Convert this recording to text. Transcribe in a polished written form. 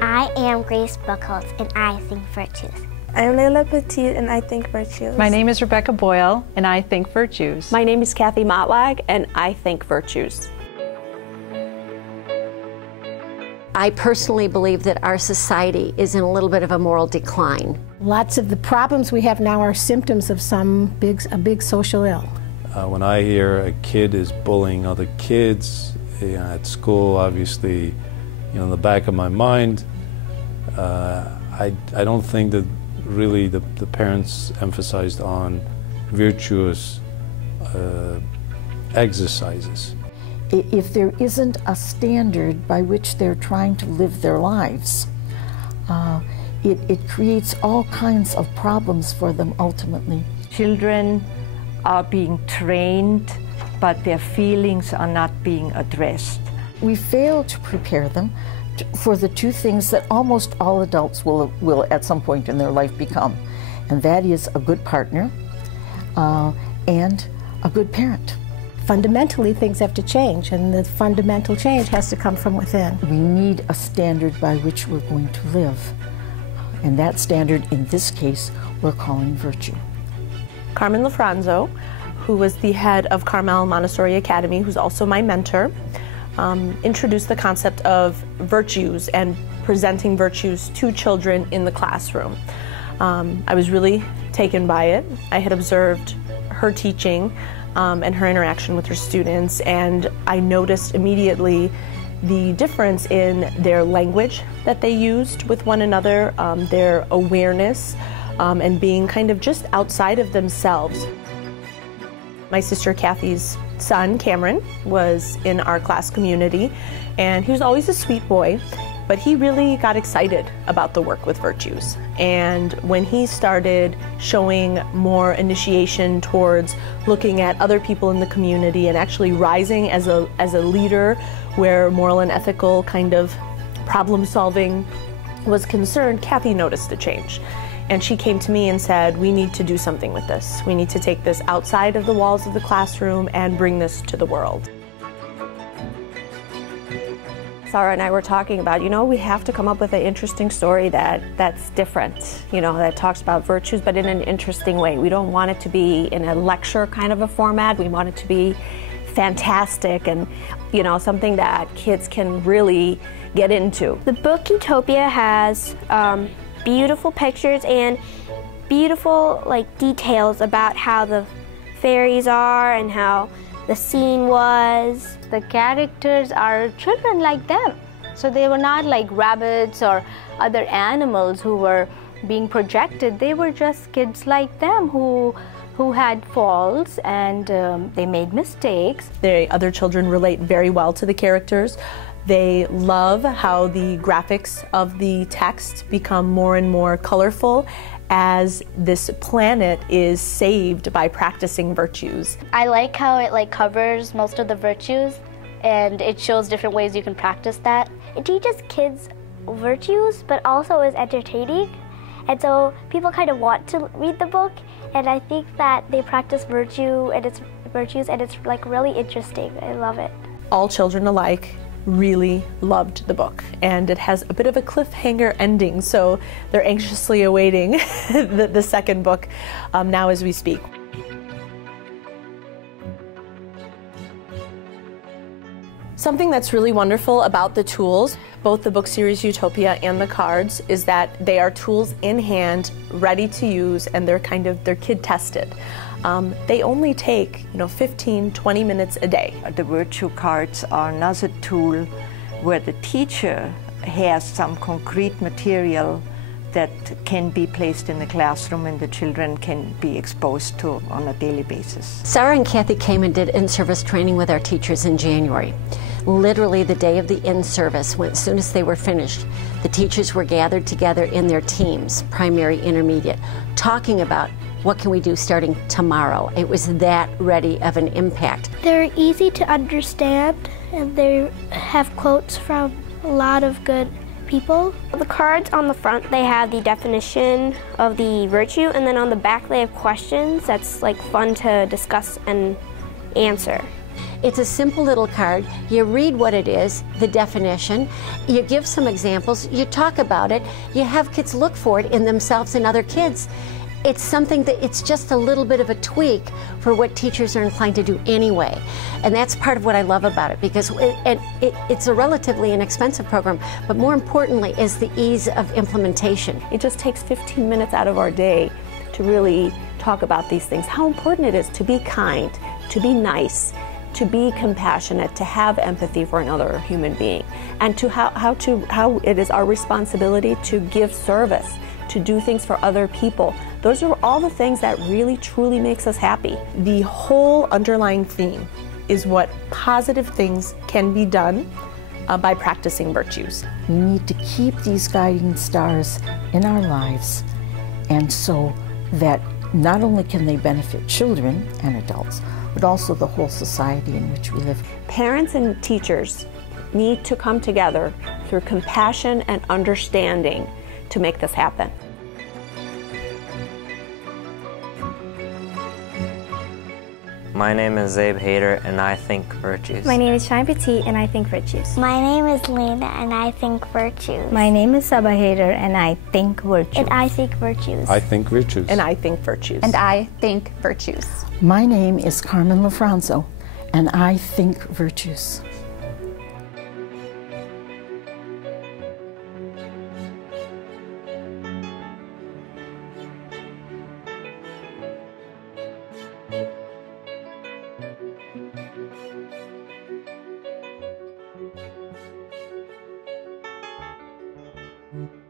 I am Grace Buchholz, and I think virtues. I'm Layla Petit, and I think virtues. My name is Rebecca Boyle, and I think virtues. My name is Kathy Motlag, and I think virtues. I personally believe that our society is in a little bit of a moral decline. Lots of the problems we have now are symptoms of a big social ill. When I hear a kid is bullying other kids at school, obviously, in the back of my mind, I don't think that really the parents emphasized on virtuous exercises. If there isn't a standard by which they're trying to live their lives, it creates all kinds of problems for them ultimately. Children are being trained, but their feelings are not being addressed. We fail to prepare them for the two things that almost all adults will at some point in their life become, and that is a good partner and a good parent. Fundamentally, things have to change, and the fundamental change has to come from within. We need a standard by which we're going to live, and that standard, in this case, we're calling virtue. Carmen Lafranzo, who was the head of Carmel Montessori Academy, who's also my mentor, introduced the concept of virtues and presenting virtues to children in the classroom. I was really taken by it. I had observed her teaching and her interaction with her students, and I noticed immediately the difference in their language that they used with one another, their awareness, and being kind of just outside of themselves. My sister Kathy's son, Cameron, was in our class community, and he was always a sweet boy, but he really got excited about the work with virtues. And when he started showing more initiation towards looking at other people in the community and actually rising as a leader where moral and ethical kind of problem solving was concerned, Kathy noticed a change. And she came to me and said, we need to do something with this. We need to take this outside of the walls of the classroom and bring this to the world. Sarah and I were talking about, we have to come up with an interesting story that's different, that talks about virtues, but in an interesting way. We don't want it to be in a lecture kind of a format. We want it to be fantastic and, something that kids can really get into. The book Utopia has beautiful pictures and beautiful details about how the fairies are and how the scene was. The characters are children like them. So they were not like rabbits or other animals who were being projected. They were just kids like them who had faults and they made mistakes. The other children relate very well to the characters. They love how the graphics of the text become more and more colorful as this planet is saved by practicing virtues. I like how it covers most of the virtues and it shows different ways you can practice that. It teaches kids virtues but also is entertaining, and so people kind of want to read the book, and I think that they practice virtues and it's really interesting. I love it. All children alike really loved the book, and it has a bit of a cliffhanger ending, so they're anxiously awaiting the second book now as we speak. Something that's really wonderful about the tools, both the book series Utopia and the cards, is that they are tools in hand, ready to use, and they're kid tested. They only take 15-20 minutes a day. The virtue cards are another tool where the teacher has some concrete material that can be placed in the classroom and the children can be exposed to on a daily basis. Sarah and Kathy came and did in-service training with our teachers in January. Literally the day of the in-service, as soon as they were finished, the teachers were gathered together in their teams, primary, intermediate, talking about what can we do starting tomorrow. It was that ready of an impact. They're easy to understand, and they have quotes from a lot of good people. The cards on the front, they have the definition of the virtue, and then on the back they have questions that's fun to discuss and answer. It's a simple little card. You read what it is, the definition, you give some examples, you talk about it, you have kids look for it in themselves and other kids. It's something that it's just a little bit of a tweak for what teachers are inclined to do anyway. And that's part of what I love about it, because it's a relatively inexpensive program, but more importantly is the ease of implementation. It just takes 15 minutes out of our day to really talk about these things, how important it is to be kind, to be nice, to be compassionate, to have empathy for another human being, and to how it is our responsibility to give service, to do things for other people. Those are all the things that really truly makes us happy. The whole underlying theme is what positive things can be done by practicing virtues. We need to keep these guiding stars in our lives, and so that not only can they benefit children and adults, but also the whole society in which we live. Parents and teachers need to come together through compassion and understanding to make this happen. My name is Zabe Hader, and I think virtues. My name is Shine Petit, and I think virtues. My name is Lena, and I think virtues. My name is Saba Hader, and I think virtues. And I think virtues. I think virtues. And I think virtues. And I think virtues. My name is Carmen Lafranzo, and I think virtues. Mm-hmm.